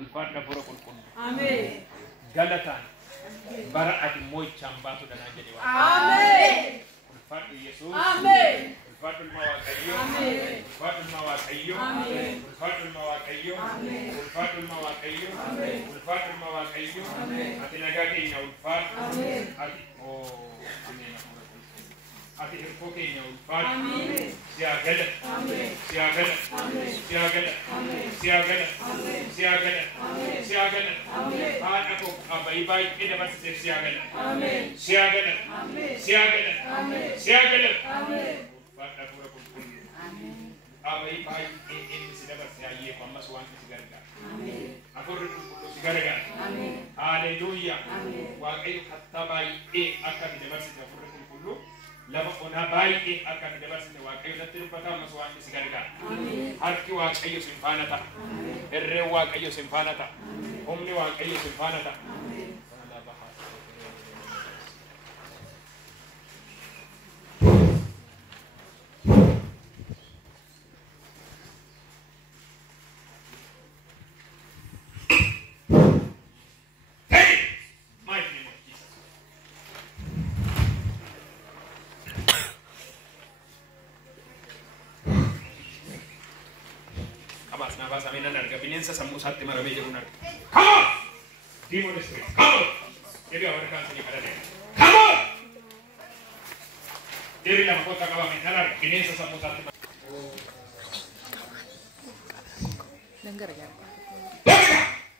ulfaadha fura qulqullu. Ameen. Galataan bara ati moo'ichaan baatu danaa jedhe waan. Ameen. Ulfaadhu Yesuus. Ameen. Ulfaadhu ilma Waaqayyoo. Ameen. Ulfaadhu ilma Waaqayyoo. Ameen. Ulfaadhu ilma Waaqayyoo. Ameen. Ulfaadhu ilma Waaqayyoo. Ameen. Ulfaadhu ilma Waaqayyoo. Ameen. Ati nagaa keenya ulfaadhu. Ameen. Ati ameen. Ati hirkoo keenya ulfaadhu. Ameen. Siyaa gala. Ameen. Siyaa gala. Ameen. Siyaa gala. Ameen. Siyaa gala. Ameen. Siyaa gala. Ameen. Siyaa gala. Ameen. Haadha koo abbaa baay'ee dabarsitee siyaa gala. Ameen. Siyaa gala. Ameen. Siyaa gala. Ameen. Siyaa gala. Ameen. Ulfaadha fura qulqullu. Abai baay'ee inni si dabarse ayyeeku ammas waan si gargaara. Afurri qulqullu si gargaara. Haleluuyaa. Waaqayyo kattaa baay'ee akka ati dabarsite afurri qulqullu lafa onaa baay'ee akka ati dabarsite waaqayyo natti dubbata ammas waan si gargaara. Harki waaqayyo sin faana ta'a. Irreen waaqayyo sin faana ta'a. Humni waaqayyo sin faana ta'a. Bineensa sammuu isaatti maramee jiru narga. Come on! Demon spirit, come on! Deebii Ameerikaan sanii kadhate. Come on! Deebii lama kottaa qabame nan arga. Bineensa sammuu isaatti maramee.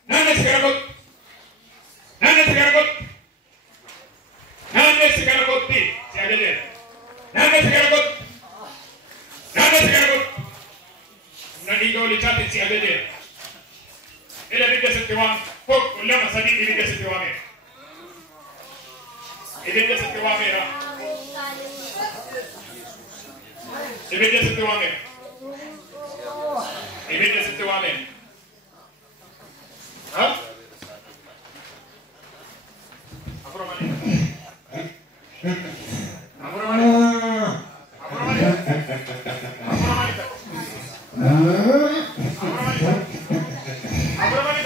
Naanne si gara kottu. Naanne si gara kottu. Naanne si gara kotti. Si ajajeera. Naanne si gara kottu. Naanne si gara kottu. Nani goli chate si ajajeera. Ila bidda sitti waan tokko lama sadii bidda sitti waamee. Bidda sitti waameera. Bidda sitti waameera. Bidda sitti waameera. Ha? Afura mali. Afura mali. Afura mali. Afura mali.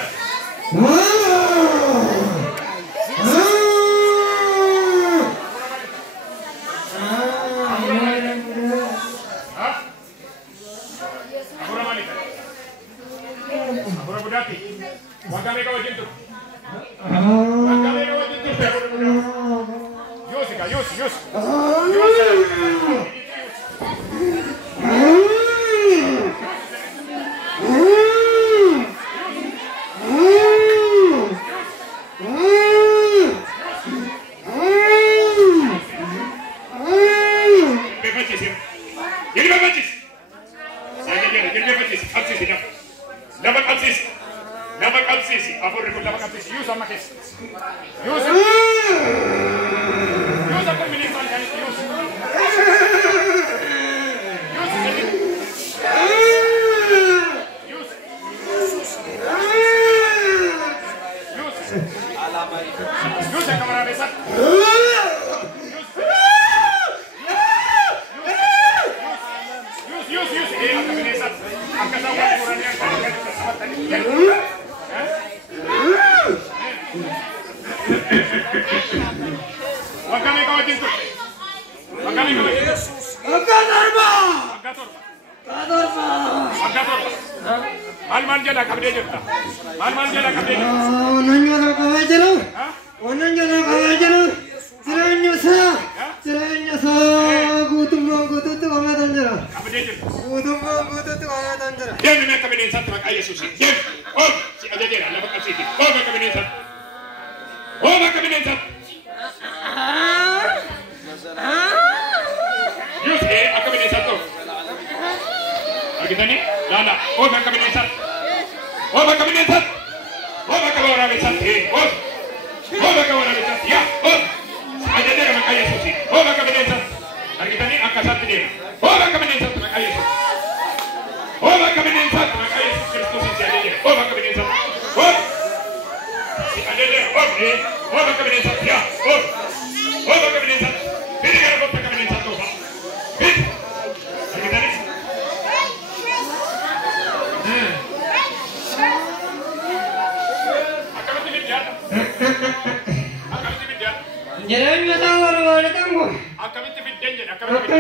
Akkamitti fiddeen jedha akkamitti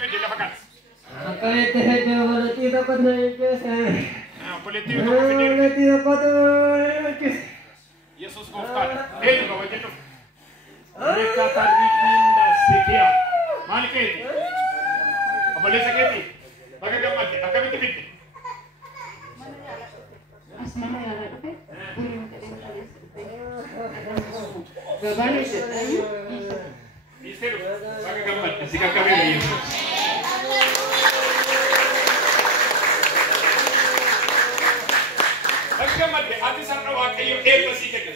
fiddeen lafa kana. Akkamitti fiddeen walitti tokko ta'e. Politti tokko fiddeen. Yesus gooftaadha. Eenyu wajjin dhufu. Rekka tarriinda sekiya. Maal keeti? Obboleessa keeti. Bakka gammadde akkamitti fidde? Asmana yaalaa dhufe. Gabaan ishee Iseru, bakka gammadde si qaqqabeera Yesus. Bakka gammadde ati sarara Waaqayyo eebba sii kenna.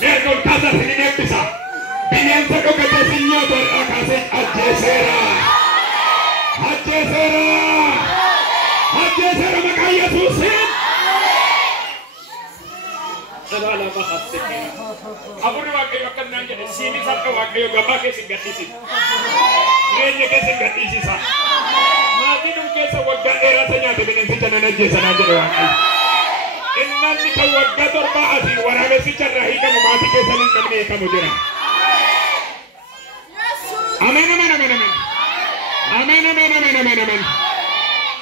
Mergon casa se ne ebbisa. Bineensa dhokate signooto irraa kaasee ajjeeseera. Ajjeeseera maqaa Yesuusiin. Sabala bahaseera. Aburri Waaqayyo akkanaan jedhe siinii sarka Waaqayyo gabaa keessa gadhiisin. Jireenya keessa gadhiisisa. Maatii dhum keessa waggaa dheeraa nyaate bineensicha nan ajjeesanaa jedhe Waaqayyo. Innanni kan waggaa torbaa asii waraabessicha irraa hiikamu maatii keessa hin qabne hiikamu jira. Amen.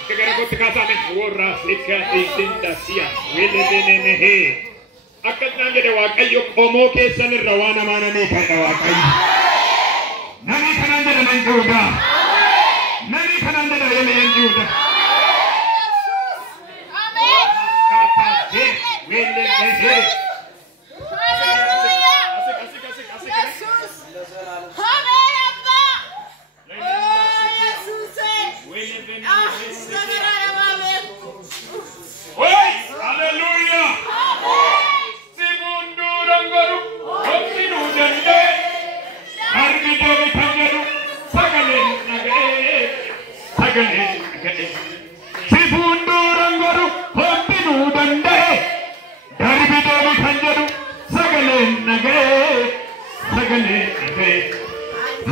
Kegara kotti kaasame warra sikka isinda siya welenenehe. Akkasnaan jedhe Waaqayyo qomoo keessan irra waan amaananii kadha Waaqayyo. Nani kanaan jedhe nan Juuda. Nani kanaan jedhe yeleen Juuda. Welenehe. Hallelujah. Sibunduranggaru hokkinu dande harbidoru kangaru sagale nagade Sibunduranggaru hokkinu dande harbidoru kangaru sagale nagade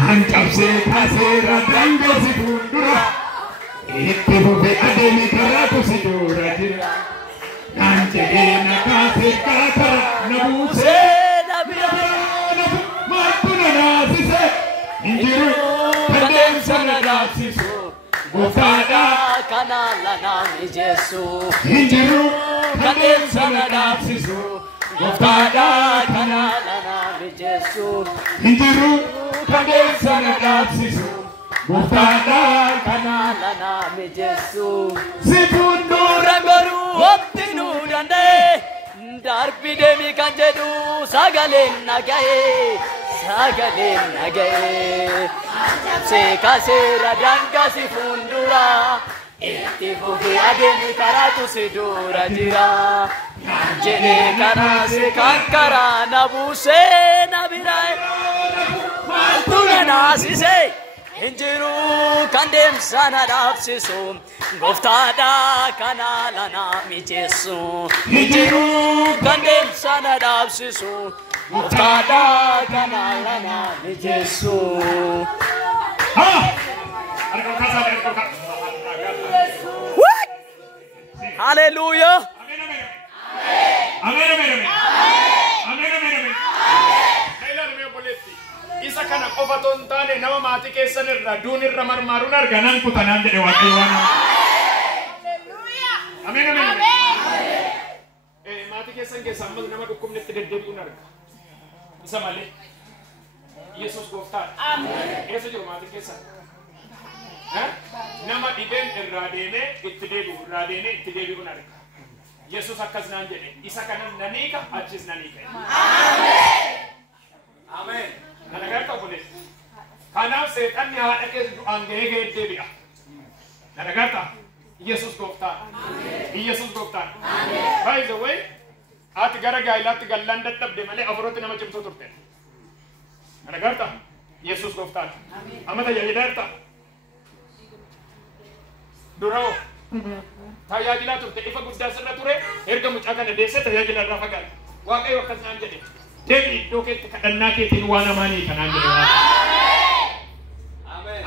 hancapse kasera danga sibundura itti bufe ademi karatu sidura jira Nanjena kase kakara nabuse nabira matuna nasise injiru kadem sana nasisu gofada kanala nami Yesu injiru kadem sana nasisu gofada kanala nami Yesu injiru kadem sana nasisu gofada kanala nami Yesu sibundura garu ottinu dande darbi demi kanjedu sagalen nagaye se kasera danga si fundura itti fufi ademi karatu sidura jira jene karase kankara nabuse nabirae maltuna nasise Injiru kandem sana dapsisu goftada kanala nami Yesu Injiru kandem sana dapsisu goftada kanala nami Yesu Hallelujah Amen. Isa kana qofa tontane nama maatii keessan irra duun irra marmaaruun arganan kutanaan jedhe Waaqayyo waan. Amen. Maatii keessan keessa ammas nama dhukkubnetti deddeebi'uun arga. Isa malee Yesus gooftaadha. Amen. Eessa jiru maatii keessan? Nama dhibeen irraa deemee itti deebi'uun arga. Yesus akkas naan jedhe isa kanan naniika achis naniika. Amen. Nanagarta obboleessa. Kanaaf seexanni haadha keessa du'aan gahee deebi'a. Nanagarta Yesus gooftaadha. Yesus gooftaadha. By the way, ati gara gaa'ilaatti gallaan dadhabde malee afurootti nama cimtuu turte. Nanagarta Yesus gooftaadha. Amma tajaajilaarta. Duroo tajaajilaa turte ifa guddaa sirra ture erga mucaa kana deesse tajaajila irraa fagaate. Waaqayyo akkas naan jedhe. Deebi iddoo keetti kadhannaa keetiin waan amaanii kanaan jedhe Waaqayyo. Amen.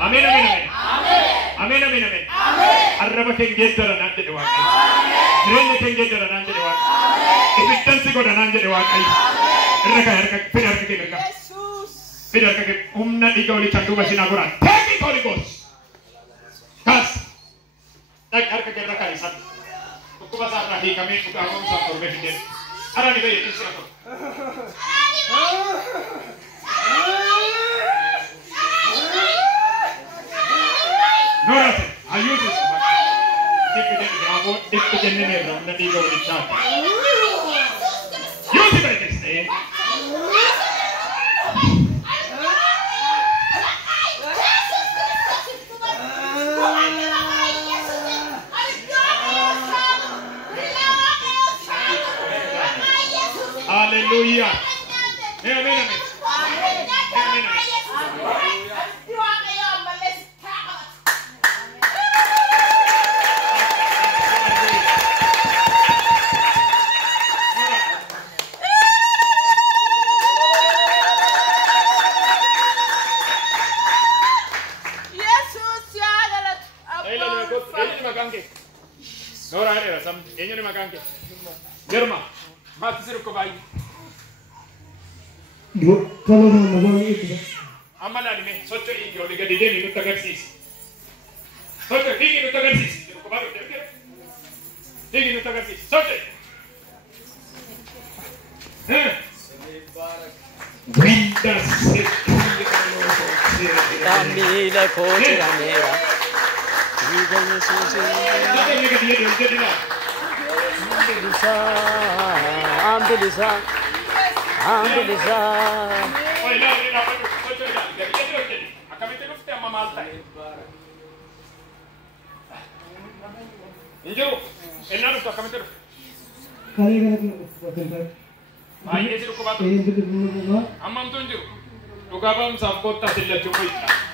Arraba keen geeddara naan jedhe Waaqayyo. Jireenya keen geeddara naan jedhe Waaqayyo. Ibiddansi godhanaan jedhe Waaqayyo. Irra ka'e harka fedha harka kee mirga. Fedha harka kee humna dhiiga walichaan duuba sinaa godhan. Take it Holy Ghost. Kaas. Dhaq harka kee irra ka'e isaan. Dhukkuba isaa irraa hiikamee dhugaa hoomsaa torbee fidee. Ara ni ba'e dhisi afur. Norate, ayutus. Dipende bravo, dipende nero, non dico verità. Io ti vedo che stai. Alleluia. Amen. Nora era sam enya ni makanke Germa mati siru ko bayi Kalau nama itu amala ni me socho ingi oli gadi deni nutta garsis socho digi nutta garsis ko baru digi nutta garsis socho Winda se Tamila kotira mera Ambilisa Injuru, ennaru sto kametero. kali kan Bayi esiru ko batu. Amma untu injuru. Tugabam sabkotta silla chupoita.